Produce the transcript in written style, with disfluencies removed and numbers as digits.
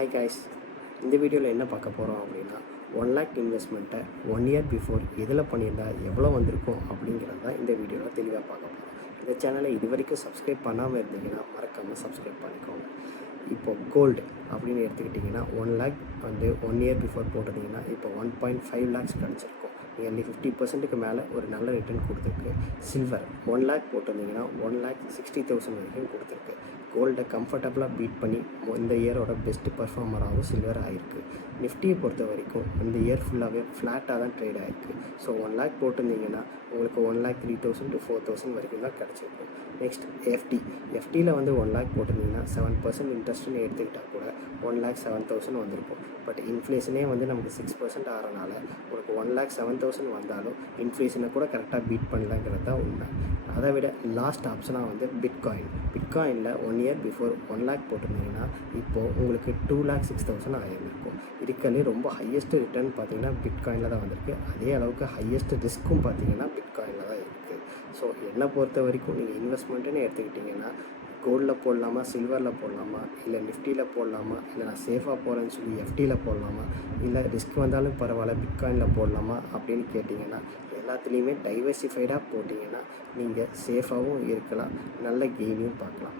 Hi guys, இந்த வீடியோவில் என்ன பார்க்க போகிறோம் அப்படின்னா 1 lakh இன்வெஸ்ட்மெண்ட்டை 1 year பிஃபோர் எதில் பண்ணியிருந்தா எவ்வளோ வந்திருக்கும் அப்படிங்கிறது தான் இந்த வீடியோவில் தெளிவாக பார்க்க போகிறோம். இந்த சேனலை இது வரைக்கும் சப்ஸ்கிரைப் பண்ணாமல் இருந்தீங்கன்னா மறக்காமல் சப்ஸ்கிரைப் பண்ணிக்கோங்க. இப்போது கோல்டு அப்படின்னு எடுத்துக்கிட்டிங்கன்னா 1 lakh வந்து 1 year பிஃபோர் போட்டிருந்தீங்கன்னா இப்போ 1.5 lakhs கிடச்சிருக்கும். நியர்லி 50%க்கு மேலே ஒரு நல்ல ரிட்டர்ன் கொடுத்துருக்கு. சில்வர் 1 lakh போட்டிருந்தீங்கன்னா 1,60,000 வரைக்கும் கொடுத்துருக்கு. கோல்டை கம்ஃபர்டபுளாக பீட் பண்ணி இந்த இயரோட பெஸ்ட்டு பர்ஃபார்மராகவும் சில்வர் ஆகிருக்கு. நிஃப்டியை பொறுத்த வரைக்கும் இந்த இயர் ஃபுல்லாகவே ஃப்ளாட்டாக தான் ட்ரேட் ஆகிருக்கு. ஸோ 1 lakh போட்டிருந்தீங்கன்னா உங்களுக்கு 1,03,000 to 4,000 வரைக்கும் தான் கிடச்சிருக்கும். நெக்ஸ்ட் எஃப்டியில் வந்து 1 lakh போட்டிருந்தீங்கன்னா 7% இன்ட்ரெஸ்ட்னு எடுத்துக்கிட்டால் கூட 1,07,000 வந்திருக்கும். பட் இன்ஃப்ளேஷனே வந்து நமக்கு 6% ஆகிறனால உங்களுக்கு 1,07,000 வந்தாலும் இன்ஃப்ளேஷனை கூட கரெக்டாக பீட் பண்ணலங்கிறது தான் உண்மை. அதை விட லாஸ்ட் ஆப்ஷனாக வந்து பிட்காயினில் 1 year பிஃபோர் 1 lakh போட்டிருந்தீங்கன்னா இப்போது உங்களுக்கு 2,06,000 ஆகியிருக்கும். இதுக்கே ரொம்ப ஹையஸ்ட் ரிட்டர்ன் பார்த்தீங்கன்னா பிட்காயினில் தான் வந்திருக்கு. அதே அளவுக்கு ஹையஸ்ட் ரிஸ்க்கும் பார்த்தீங்கன்னா பிட்காயினில் தான் இருக்குது. ஸோ என்னை பொறுத்த வரைக்கும் நீங்கள் இன்வெஸ்ட்மெண்ட்டுன்னு எடுத்துக்கிட்டிங்கன்னா கோல்டில் போடலாமா, சில்வரில் போடலாமா, இல்லை நிஃப்டியில் போடலாமா, இல்லை நான் சேஃபாக போகிறேன்னு சொல்லி எஃப்டியில் போடலாமா, இல்லை ரிஸ்க் வந்தாலும் பரவாயில்ல பிட்காயினில் போடலாமா அப்படின்னு கேட்டிங்கன்னா எல்லாத்துலேயுமே டைவர்சிஃபைடாக போட்டிங்கன்னா நீங்கள் சேஃபாகவும் இருக்கலாம், நல்ல கெயினையும் பார்க்கலாம்.